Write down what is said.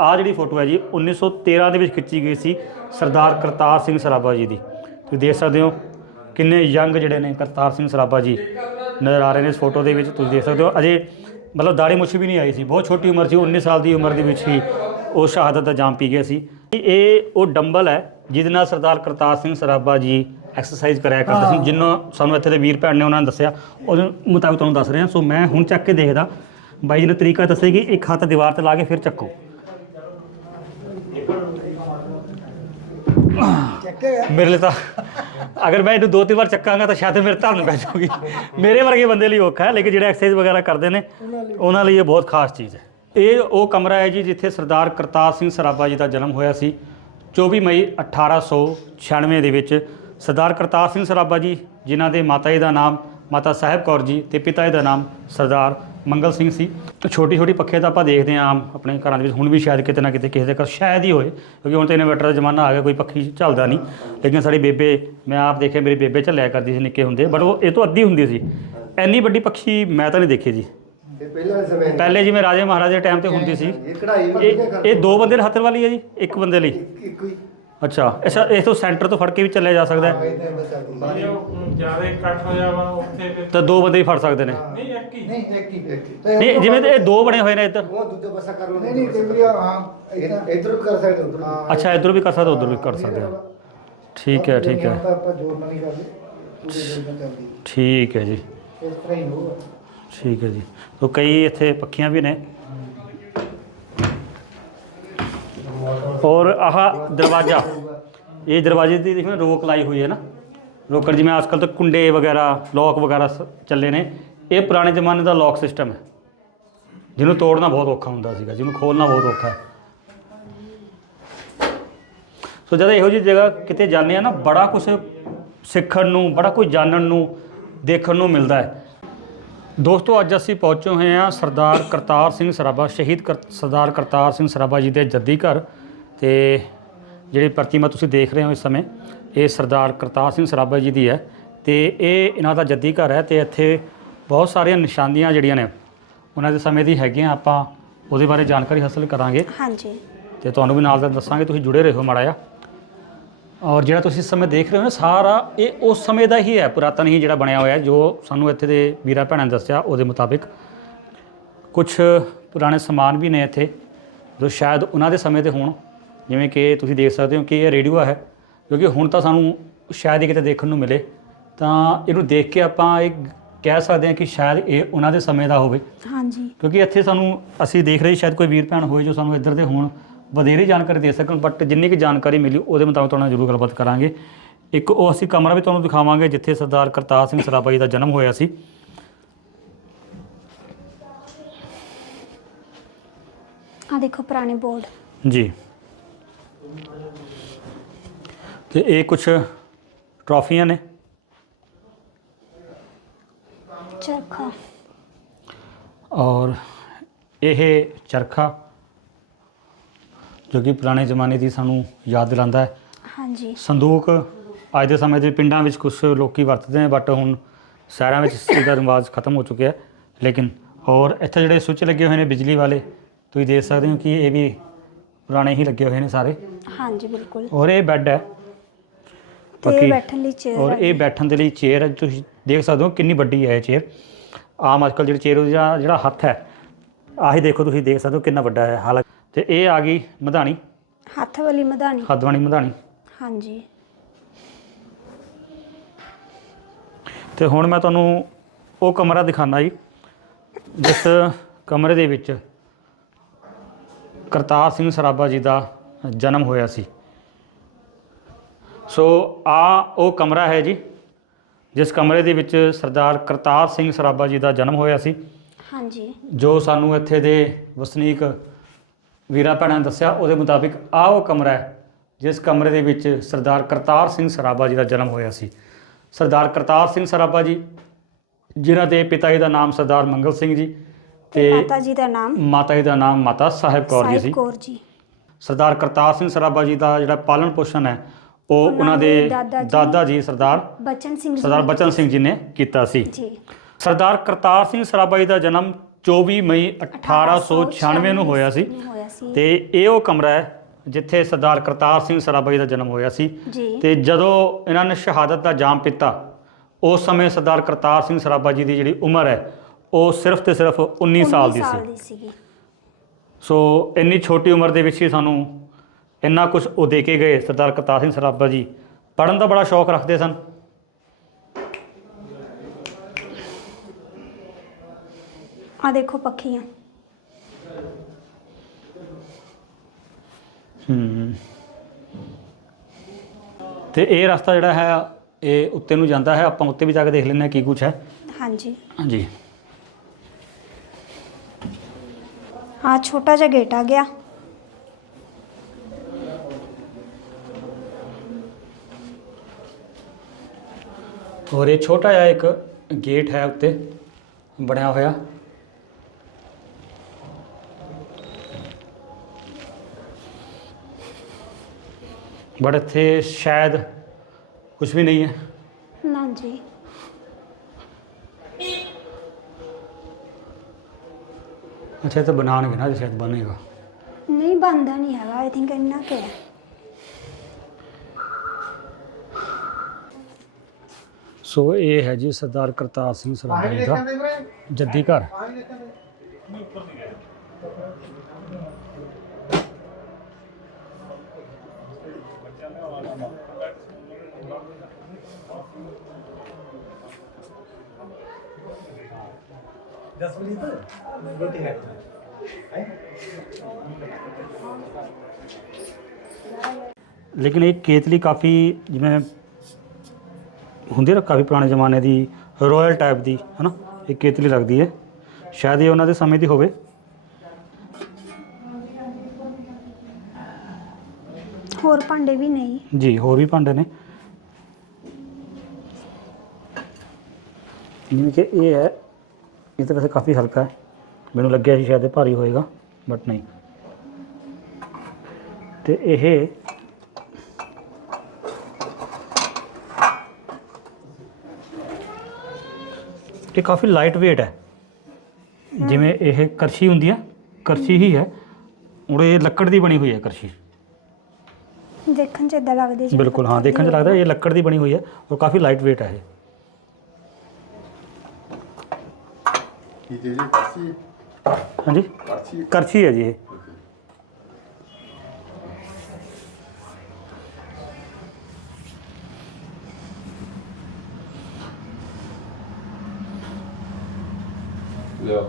ਆ ਜਿਹੜੀ ਫੋਟੋ ਹੈ ਜੀ 1913 ਦੇ ਵਿੱਚ ਖਿੱਚੀ ਗਈ ਸੀ ਸਰਦਾਰ ਕਰਤਾਰ ਸਿੰਘ ਸਰਾਭਾ ਜੀ ਦੀ। ਤੁਸੀਂ ਦੇਖ ਸਕਦੇ ਹੋ ਕਿੰਨੇ ਯੰਗ ਜਿਹੜੇ ਨੇ ਕਰਤਾਰ ਸਿੰਘ ਸਰਾਭਾ ਜੀ ਨਜ਼ਰ ਆ ਰਹੇ ਨੇ ਇਸ ਫੋਟੋ ਦੇ ਵਿੱਚ ਤੁਸੀਂ ਦੇਖ ਸਕਦੇ ਹੋ। ਅਜੇ ਮਤਲਬ ਦਾੜੀ ਮੁੱਛ ਵੀ ਨਹੀਂ ਆਈ ਸੀ ਬਹੁਤ ਛੋਟੀ ਉਮਰ ਸੀ 19 ਸਾਲ ਦੀ ਉਮਰ ਦੇ ਵਿੱਚ ਹੀ ਉਹ ਸ਼ਹਾਦਤ ਦਾ ਜਾਮ ਪੀ ਗਏ ਸੀ। ਇਹ ਉਹ ਡੰਬਲ ਹੈ ਜਿਹਦੇ ਨਾਲ ਸਰਦਾਰ ਕਰਤਾਰ ਸਿੰਘ ਸਰਾਭਾ ਜੀ ਐਕਸਰਸਾਈਜ਼ ਕਰਿਆ ਕਰਦੇ ਸੀ ਜਿੰਨਾ ਸਾਨੂੰ ਇੱਥੇ ਦੇ ਵੀਰ ਭੈਣ ਨੇ ਉਹਨਾਂ ਨੇ ਦੱਸਿਆ। ਉਹਦੇ ਮੁਤਾਬਕ ਤੁਹਾਨੂੰ ਦੱਸ ਰਿਹਾ ਸੋ ਮੈਂ ਹੁਣ ਚੱਕ ਕੇ ਦੇਖਦਾ। ਬਾਈ ਜੀ ਨੇ ਤਰੀਕਾ ਦੱਸਿਆ ਕਿ ਇੱਕ ਹੱਥ ਦੀਵਾਰ ਤੇ ਲਾ ਕੇ ਫਿਰ ਚੱਕੋ। ਮੇਰੇ ਲਈ ਤਾਂ ਅਗਰ ਮੈਂ ਇਹਨੂੰ ਦੋ ਤਿੰਨ ਵਾਰ ਚੱਕਾਂਗਾ ਤਾਂ ਸ਼ਾਇਦ ਮੇਰੇ ਧਰਨ ਪੈ ਜਾਊਗੀ। ਮੇਰੇ ਵਰਗੇ ਬੰਦੇ ਲਈ ਔਖਾ ਹੈ ਲੇਕਿਨ ਜਿਹੜੇ ਐਕਸਰਸਾਈਜ਼ ਵਗੈਰਾ ਕਰਦੇ ਨੇ ਉਹਨਾਂ ਲਈ। ਇਹ ਬਹੁਤ ਖਾਸ ਚੀਜ਼ ਹੈ। ਇਹ ਉਹ ਕਮਰਾ ਹੈ ਜੀ ਜਿੱਥੇ ਸਰਦਾਰ ਕਰਤਾਰ ਸਿੰਘ ਸਰਾਭਾ ਜੀ ਦਾ ਜਨਮ ਹੋਇਆ ਸੀ। 24 ਮਈ 1896 ਦੇ ਵਿੱਚ ਸਰਦਾਰ ਕਰਤਾਰ ਸਿੰਘ ਸਰਾਭਾ ਜੀ ਜਿਨ੍ਹਾਂ ਦੇ ਮਾਤਾ ਜੀ ਦਾ ਨਾਮ ਮਾਤਾ ਸਾਹਿਬ ਕੌਰ ਜੀ ਤੇ ਪਿਤਾ ਜੀ ਦਾ ਨਾਮ ਸਰਦਾਰ ਮੰਗਲ ਸਿੰਘ ਸੀ। ਛੋਟੀ ਛੋਟੀ ਪੱਖੇ ਤਾਂ ਆਪਾਂ ਦੇਖਦੇ ਆਮ ਆਪਣੇ ਘਰਾਂ ਦੇ ਵਿੱਚ। ਹੁਣ ਵੀ ਸ਼ਾਇਦ ਕਿਤੇ ਨਾ ਕਿਤੇ ਕਿਸੇ ਦੇ ਘਰ ਸ਼ਾਇਦ ਹੀ ਹੋਏ ਕਿਉਂਕਿ ਹੁਣ ਤਾਂ ਇਨਵਰਟਰ ਦਾ ਜ਼ਮਾਨਾ ਆ ਗਿਆ ਕੋਈ ਪੱਖੀ ਚੱਲਦਾ ਨਹੀਂ। ਲੇਕਿਨ ਸਾਡੀ ਬੇਬੇ ਮੈਂ ਆਪ ਦੇਖਿਆ ਮੇਰੀ ਬੇਬੇ ਝੱਲਿਆ ਕਰਦੀ ਸੀ ਨਿੱਕੇ ਹੁੰਦੇ। ਬਟ ਉਹ ਇਹ ਤੋਂ ਅੱਧੀ ਹੁੰਦੀ ਸੀ। ਇੰਨੀ ਵੱਡੀ ਪੱਖੀ ਮੈਂ ਤਾਂ ਨਹੀਂ ਦੇਖੀ ਜੀ। ਪਹਿਲਾਂ ਦੇ ਸਮੇਂ ਪਹਿਲੇ ਜਿਵੇਂ ਰਾਜੇ ਮਹਾਰਾਜੇ ਦੇ ਟਾਈਮ ਤੇ ਹੁੰਦੀ ਸੀ। ਇਹ ਕਢਾਈ ਇਹ ਦੋ ਬੰਦੇ ਦੇ ਹੱਥ ਵਾਲੀ ਹੈ ਜੀ ਇੱਕ ਬੰਦੇ ਲਈ। ਇੱਕੋ ਹੀ। ਅੱਛਾ ਅੱਛਾ ਇਸ ਤੋਂ ਸੈਂਟਰ ਤੋਂ ਫੜ ਕੇ ਵੀ ਚੱਲਿਆ ਜਾ ਸਕਦਾ ਹੈ। ਉਹ ਜ਼ਿਆਦਾ ਇਕੱਠ ਹੋ ਜਾਵਾ ਉੱਥੇ ਫਿਰ ਤਾਂ ਦੋ ਬੰਦੇ ਹੀ ਫੜ ਸਕਦੇ ਨੇ। ਨਹੀਂ ਇੱਕ ਹੀ। ਨਹੀਂ ਇੱਕ ਹੀ ਇੱਕ ਹੀ। ਨਹੀਂ ਜਿਵੇਂ ਤੇ ਇਹ ਦੋ ਬਣੇ ਹੋਏ ਨੇ ਇੱਧਰ। ਉਹ ਦੂਜਾ ਪਾਸਾ ਕਰ ਲਓ ਨਹੀਂ ਨਹੀਂ ਕਈ ਵਾਰੀ ਹਾਂ ਏਦਾਂ ਇਧਰ ਕਰ ਸਕਦੇ ਉਧਰ ਅੱਛਾ ਇੱਧਰ ਵੀ ਕਰ ਸਕਦੇ ਉੱਧਰ ਵੀ ਕਰ ਸਕਦੇ ਆ ਠੀਕ ਹੈ ਠੀਕ ਹੈ। ਤਾਂ ਆਪਾਂ ਜ਼ੋਰ ਨਾਲ ਨਹੀਂ ਕਰਦੇ ਪੂਰੇ ਦਿਲ ਨਾਲ ਚੱਲਦੀ। ਠੀਕ ਹੈ ਜੀ। ਇਸ ਤਰ੍ਹਾਂ ਹੀ ਹੋਊਗਾ ਠੀਕ ਹੈ ਜੀ। ਤੋ ਕਈ ਇੱਥੇ ਪੱਖੀਆਂ ਵੀ ਨੇ। ਔਰ ਆਹ ਦਰਵਾਜ਼ਾ, ਇਹ ਦਰਵਾਜ਼ੇ ਦੀ ਦੇਖੋ ਰੋਕ ਲਾਈ ਹੋਈ ਹੈ ਨਾ। ਰੋਕਣ ਜਿਵੇਂ ਅੱਜਕੱਲ ਤਾਂ ਕੁੰਡੇ ਵਗੈਰਾ ਲੋਕ ਵਗੈਰਾ ਸ- ਚੱਲੇ ਨੇ। ਇਹ ਪੁਰਾਣੇ ਜ਼ਮਾਨੇ ਦਾ ਲੋਕ ਸਿਸਟਮ ਹੈ। ਜਿਹਨੂੰ ਤੋੜਨਾ ਬਹੁਤ ਔਖਾ ਹੁੰਦਾ ਸੀਗਾ, ਜਿਹਨੂੰ ਖੋਲਣਾ ਬਹੁਤ ਔਖਾ ਹੈ। ਸੋ ਜਦੋਂ ਇਹੋ ਜਿਹੀ ਜਗ੍ਹਾ ਕਿਤੇ ਜਾਂਦੇ ਆ ਨਾ, ਬੜਾ ਕੁਝ ਸਿੱਖਣ ਨੂੰ, ਬੜਾ ਕੁਝ ਜਾਣਨ ਨੂੰ, ਦੇਖਣ ਨੂੰ ਮਿਲਦਾ ਹੈ। ਦੋਸਤੋ, ਅੱਜ ਅਸੀਂ ਪਹੁੰਚੇ ਹੋਏ ਹਾਂ ਸਰਦਾਰ ਕਰਤਾਰ ਸਿੰਘ ਸਰਾਭਾ, ਸ਼ਹੀਦ ਕਰ- ਸਰਦਾਰ ਕਰਤਾਰ ਸਿੰਘ ਸਰਾਭਾ ਜੀ ਦੇ ਜੱਦੀ ਘਰ। ਤੇ ਜਿਹੜੀ ਪ੍ਰਤਿਮਾ ਤੁਸੀਂ ਦੇਖ ਰਹੇ ਹੋ ਇਸ ਸਮੇਂ ਇਹ ਸਰਦਾਰ ਕਰਤਾਰ ਸਿੰਘ ਸਰਾਭਾ ਜੀ ਦੀ ਹੈ ਤੇ ਇਹ ਇਹਨਾਂ ਦਾ ਜੱਦੀ ਘਰ ਹੈ ਤੇ ਇੱਥੇ ਬਹੁਤ ਸਾਰੀਆਂ ਨਿਸ਼ਾਨੀਆਂ ਜਿਹੜੀਆਂ ਨੇ ਉਹਨਾਂ ਦੇ ਸਮੇਂ ਦੀ ਹੈਗੀਆਂ ਆਪਾਂ ਉਹਦੇ ਬਾਰੇ ਜਾਣਕਾਰੀ ਹਾਸਲ ਕਰਾਂਗੇ। ਹਾਂਜੀ। ਤੇ ਤੁਹਾਨੂੰ ਵੀ ਨਾਲ ਦਾ ਦੱਸਾਂਗੇ ਤੁਸੀਂ ਜੁੜੇ ਰਹੋ ਮਾੜਾ ਜਿਹਾ। ਔਰ ਜਿਹੜਾ ਤੁਸੀਂ ਇਸ ਸਮੇਂ ਦੇਖ ਰਹੇ ਹੋ ਨਾ ਸਾਰਾ ਇਹ ਉਸ ਸਮੇਂ ਦਾ ਹੀ ਹੈ ਪੁਰਾਤਨ ਹੀ ਜਿਹੜਾ ਬਣਿਆ ਹੋਇਆ ਹੈ, ਜੋ ਸਾਨੂੰ ਇੱਥੇ ਦੇ ਵੀਰਾਂ ਭੈਣਾਂ ਨੇ ਦੱਸਿਆ ਉਹਦੇ ਮੁਤਾਬਿਕ। ਕੁਝ ਪੁਰਾਣੇ ਸਮਾਨ ਵੀ ਨੇ ਇੱਥੇ ਜੋ ਸ਼ਾਇਦ ਉਹਨਾਂ ਦੇ ਸਮੇਂ ਦੇ ਹੋਣ। ਜਿਵੇਂ ਕਿ ਤੁਸੀਂ ਦੇਖ ਸਕਦੇ ਹੋ ਕਿ ਇਹ ਰੇਡੀਓ ਹੈ ਕਿਉਂਕਿ ਹੁਣ ਤਾਂ ਸਾਨੂੰ ਸ਼ਾਇਦ ਹੀ ਕਿਤੇ ਦੇਖਣ ਨੂੰ ਮਿਲੇ ਤਾਂ ਇਹਨੂੰ ਦੇਖ ਕੇ ਆਪਾਂ ਇਹ ਕਹਿ ਸਕਦੇ ਹਾਂ ਕਿ ਸ਼ਾਇਦ ਇਹ ਉਹਨਾਂ ਦੇ ਸਮੇਂ ਦਾ ਹੋਵੇ। ਹਾਂਜੀ। ਕਿਉਂਕਿ ਇੱਥੇ ਸਾਨੂੰ ਅਸੀਂ ਦੇਖ ਰਹੇ ਸ਼ਾਇਦ ਕੋਈ ਵੀਰ ਭੈਣ ਹੋਏ ਜੋ ਸਾਨੂੰ ਇੱਧਰ ਦੇ ਹੋਣ ਵਧੇਰੇ ਜਾਣਕਾਰੀ ਦੇ ਸਕਣ ਬਟ ਜਿੰਨੀ ਕਿ ਜਾਣਕਾਰੀ ਮਿਲੀ ਉਹਦੇ ਮੁਤਾਬਕ ਤੁਹਾਡੇ ਨਾਲ ਜ਼ਰੂਰ ਗੱਲਬਾਤ ਕਰਾਂਗੇ। ਇੱਕ ਉਹ ਅਸੀਂ ਕਮਰਾ ਵੀ ਤੁਹਾਨੂੰ ਦਿਖਾਵਾਂਗੇ ਜਿੱਥੇ ਸਰਦਾਰ ਕਰਤਾਰ ਸਿੰਘ ਸਰਾਭਾ ਜੀ ਦਾ ਜਨਮ ਹੋਇਆ ਸੀ। ਆ ਦੇਖੋ ਪੁਰਾਣੇ ਬੋਰਡ। ਜੀ। ਤੇ ਇਹ ਕੁਝ ਟਰਾਫੀਆਂ ਨੇ? ਚਰਖਾ। ਔਰ ਇਹ ਚਰਖਾ ਜੋ ਕਿ ਪੁਰਾਣੇ ਜ਼ਮਾਨੇ ਦੀ ਸਾਨੂੰ ਯਾਦ ਦਿਲਾਉਂਦਾ ਹੈ। ਹਾਂਜੀ। ਸੰਦੂਕ ਅੱਜ ਦੇ ਸਮੇਂ ਦੇ ਪਿੰਡਾਂ ਵਿੱਚ ਕੁਝ ਲੋਕੀ ਵਰਤਦੇ ਨੇ ਬਟ ਹੁਣ ਸ਼ਹਿਰਾਂ ਵਿੱਚ ਇਸ ਚੀਜ਼ ਦਾ ਰਿਵਾਜ ਖਤਮ ਹੋ ਚੁੱਕਿਆ ਹੈ। ਲੇਕਿਨ ਔਰ ਇੱਥੇ ਜਿਹੜੇ ਸੁੱਚ ਲੱਗੇ ਹੋਏ ਨੇ ਬਿਜਲੀ ਵਾਲੇ ਤੁਸੀਂ ਦੇਖ ਸਕਦੇ ਹੋ ਕਿ ਇਹ ਵੀ ਪੁਰਾਣੇ ਹੀ ਲੱਗੇ ਹੋਏ ਨੇ ਸਾਰੇ। ਹਾਂਜੀ ਬਿਲਕੁਲ। ਔਰ ਇਹ ਬੈੱਡ ਹੈ। ਤੇ ਬਾਕੀ- ਬੈਠਣ ਲਈ ਚੇਅਰ ਔਰ ਇਹ ਬੈਠਣ ਦੇ ਲਈ ਚੇਅਰ ਹੈ। ਤੁਸੀਂ ਦੇਖ ਸਕਦੇ ਹੋ ਕਿੰਨੀ ਵੱਡੀ ਹੈ ਇਹ ਚੇਅਰ ਆਮ ਅੱਜਕੱਲ ਜਿਹੜੀ ਚੇਅਰ ਉਹਦਾ ਜਿਹੜਾ ਹੱਥ ਹੈ ਆਹੀ ਦੇਖੋ ਤੁਸੀਂ ਦੇਖ ਸਕਦੇ ਹੋ ਕਿੰਨਾ ਵੱਡਾ ਹੈ। ਹਾਲਾਂਕਿ ਤੇ ਇਹ ਆ ਗਈ ਮਧਾਣੀ। ਹੱਥ ਵਾਲੀ ਮਧਾਣੀ। ਹੱਦਵਾਣੀ ਮਧਾਣੀ। ਹਾਂਜੀ। ਤੇ ਹੁਣ ਮੈਂ ਤੁਹਾਨੂੰ ਉਹ ਕਮਰਾ ਦਿਖਾਣਾ ਜੀ। ਜਿਸ ਕਮਰੇ ਦੇ ਵਿੱਚ ਕਰਤਾਰ ਸਿੰਘ ਸਰਾਭਾ ਜੀ ਦਾ ਜਨਮ ਹੋਇਆ ਸੀ। ਸੋ ਆ ਉਹ ਕਮਰਾ ਹੈ ਜੀ ਜਿਸ ਕਮਰੇ ਦੇ ਵਿੱਚ ਸਰਦਾਰ ਕਰਤਾਰ ਸਿੰਘ ਸਰਾਭਾ ਜੀ ਦਾ ਜਨਮ ਹੋਇਆ ਸੀ। ਹਾਂਜੀ। ਜੋ ਸਾਨੂੰ ਇੱਥੇ ਦੇ ਵਸਨੀਕ ਵੀਰਾਂ ਭੈਣਾਂ ਨੇ ਦੱਸਿਆ ਉਹਦੇ ਮੁਤਾਬਿਕ ਆਹ ਉਹ ਕਮਰਾ ਹੈ ਜਿਸ ਕਮਰੇ ਦੇ ਵਿੱਚ ਸਰਦਾਰ ਕਰਤਾਰ ਸਿੰਘ ਸਰਾਭਾ ਜੀ ਦਾ ਜਨਮ ਹੋਇਆ ਸੀ। ਸਰਦਾਰ ਕਰਤਾਰ ਸਿੰਘ ਸਰਾਭਾ ਜੀ ਜਿਨ੍ਹਾਂ ਦੇ ਪਿਤਾ ਜੀ ਦਾ ਨਾਮ ਸਰਦਾਰ ਮੰਗਲ ਸਿੰਘ ਜੀ ਤੇ ਮਾਤਾ ਜੀ ਦਾ ਨਾਮ ਮਾਤਾ ਜੀ ਦਾ ਨਾਮ ਮਾਤਾ ਸਾਹਿਬ ਕੌਰ ਜੀ ਸਾਹਿਬ ਸੀ। ਕੌਰ ਜੀ। ਸਰਦਾਰ ਕਰਤਾਰ ਸਿੰਘ ਸਰਾਭਾ ਜੀ ਦਾ ਜਿਹੜਾ ਪਾਲਣ ਪੋਸ਼ਣ ਹੈ ਉਹ ਉਹਨਾਂ ਦੇ ਦਾਦਾ ਜੀ- ਸਰਦਾਰ ਬਚਨ ਸਿੰਘ ਜੀ ਸਰਦਾਰ ਬਚਨ ਸਿੰਘ ਜੀ ਨੇ ਕੀਤਾ ਸੀ। ਜੀ। ਸਰਦਾਰ ਕਰਤਾਰ ਸਿੰਘ ਸਰਾਭਾ ਜੀ ਦਾ ਜਨਮ 24 ਮਈ 1896 ਨੂੰ ਹੋਇਆ ਸੀ। ਤੇ ਇਹ ਉਹ ਕਮਰਾ ਹੈ ਜਿੱਥੇ ਸਰਦਾਰ ਕਰਤਾਰ ਸਿੰਘ ਸਰਾਭਾ ਜੀ ਦਾ ਜਨਮ ਹੋਇਆ ਸੀ। ਤੇ ਜਦੋਂ ਇਹਨਾਂ ਨੇ ਸ਼ਹਾਦਤ ਦਾ ਜਾਮ ਪੀਤਾ ਉਸ ਸਮੇਂ ਸਰਦਾਰ ਕਰਤਾਰ ਸਿੰਘ ਸਰਾਭਾ ਜੀ ਦੀ ਜਿਹੜੀ ਉਮਰ ਹੈ ਉਹ ਸਿਰਫ ਤੇ ਸਿਰਫ 19 ਸਾਲ ਦੀ ਸੀ। ਸੀਗੀ। ਸੋ ਇੰਨੀ ਛੋਟੀ ਉਮਰ ਦੇ ਵਿੱਚ ਹੀ ਸਾਨੂੰ ਇੰਨਾ ਕੁਝ ਉਹ ਦੇ ਕੇ ਗਏ ਸਰਦਾਰ ਕਰਤਾਰ ਸਿੰਘ ਸਰਾਭਾ ਜੀ। ਪੜਨ ਦਾ ਬੜਾ ਸ਼ੌਕ ਰੱਖਦੇ ਸਨ। ਆ ਦੇਖੋ ਪੱਖੀਆਂ। ਹੂੰ। ਤੇ ਇਹ ਰਸਤਾ ਜਿਹੜਾ ਹੈ ਇਹ ਉੱਤੇ ਨੂੰ ਜਾਂਦਾ ਹੈ। ਆਪਾਂ ਉੱਤੇ ਵੀ ਜਾ ਕੇ ਦੇਖ ਲੈਂਦੇ ਹਾਂ ਕੀ ਕੁਝ ਹੈ। ਹਾਂਜੀ। ਹਾਂਜੀ। ਆ ਛੋਟਾ ਜਿਹਾ ਗੇਟ ਆ ਗਿਆ ਔਰ ਇਹ ਛੋਟਾ ਜਿਹਾ ਇੱਕ ਗੇਟ ਹੈ ਉੱਤੇ ਬਣਿਆ ਹੋਇਆ ਬਟ ਇੱਥੇ ਸ਼ਾਇਦ ਕੁਝ ਵੀ ਨਹੀਂ ਹੈ ਨਾ ਜੀ ਅੱਛਾ ਇਹ ਤਾਂ ਬਣਾਉਣਗੇ ਨਾ ਸ਼ਾਇਦ ਬਣੇਗਾ। ਨਹੀਂ ਬੰਦਾ ਨਹੀਂ ਹੈਗਾ ਆਈ ਥਿੰਕ ਇੰਨਾ ਕਿ ਹੈ। ਸੋ ਇਹ ਹੈ ਜੀ ਸਰਦਾਰ ਕਰਤਾਰ ਸਿੰਘ ਸਰਾਭਾ ਜੀ ਦਾ ਜੱਦੀ ਘਰ। ਲੇਕਿਨ ਇਹ ਕੇਤਲੀ ਕਾਫੀ ਜਿਵੇਂ ਹੁੰਦੀ ਨਾ ਕਾਫੀ ਪੁਰਾਣੇ ਜ਼ਮਾਨੇ ਦੀ ਰਾਇਲ ਟਾਈਪ ਦੀ ਹਨਾ? ਇਹ ਕੇਤਲੀ ਲੱਗਦੀ ਹੈ। ਸ਼ਾਇਦ ਇਹ ਉਹਨਾਂ ਦੇ ਸਮੇਂ ਦੀ ਹੋਵੇ। ਹੋਰ ਭਾਂਡੇ ਵੀ ਨਹੀਂ ਜੀ ਹੋਰ ਵੀ ਭਾਂਡੇ ਨੇ। ਜਿਵੇਂ ਕਿ ਇਹ ਹੈ ਇਹ ਤਾਂ ਵੈਸੇ ਕਾਫੀ ਹਲਕਾ ਹੈ। ਮੈਨੂੰ ਲੱਗਿਆ ਸੀ ਸ਼ਾਇਦ ਇਹ ਭਾਰੀ ਹੋਏਗਾ ਬਟ ਨਹੀਂ। ਤੇ ਇਹ ਇਹ ਕਾਫੀ ਲਾਈਟ weight ਹੈ। ਜਿਵੇਂ ਇਹ ਕਰਛੀ ਹੁੰਦੀ ਹੈ ਕਰਛੀ ਹੀ ਹੈ। ਇਹ ਲੱਕੜ ਦੀ ਬਣੀ ਹੋਈ ਹੈ ਕਰਛੀ ਦੇਖਣ ਚ ਇਦਾਂ ਲੱਗਦੀ ਜਿਵੇਂ ਬਿਲਕੁਲ ਹਾਂ ਦੇਖਣ ਚ ਲੱਗਦਾ ਇਹ ਲੱਕੜ ਦੀ ਬਣੀ ਹੋਈ ਹੈ ਔਰ ਕਾਫੀ ਲਾਈਟ weight ਹੈ ਇਹ। ਕੀ ਜੀ ਕਾਸੀ ਹਾਂਜੀ? ਕਰਛੀ ਹੈ? ਜੀ ਇਹ। ਲਿਆ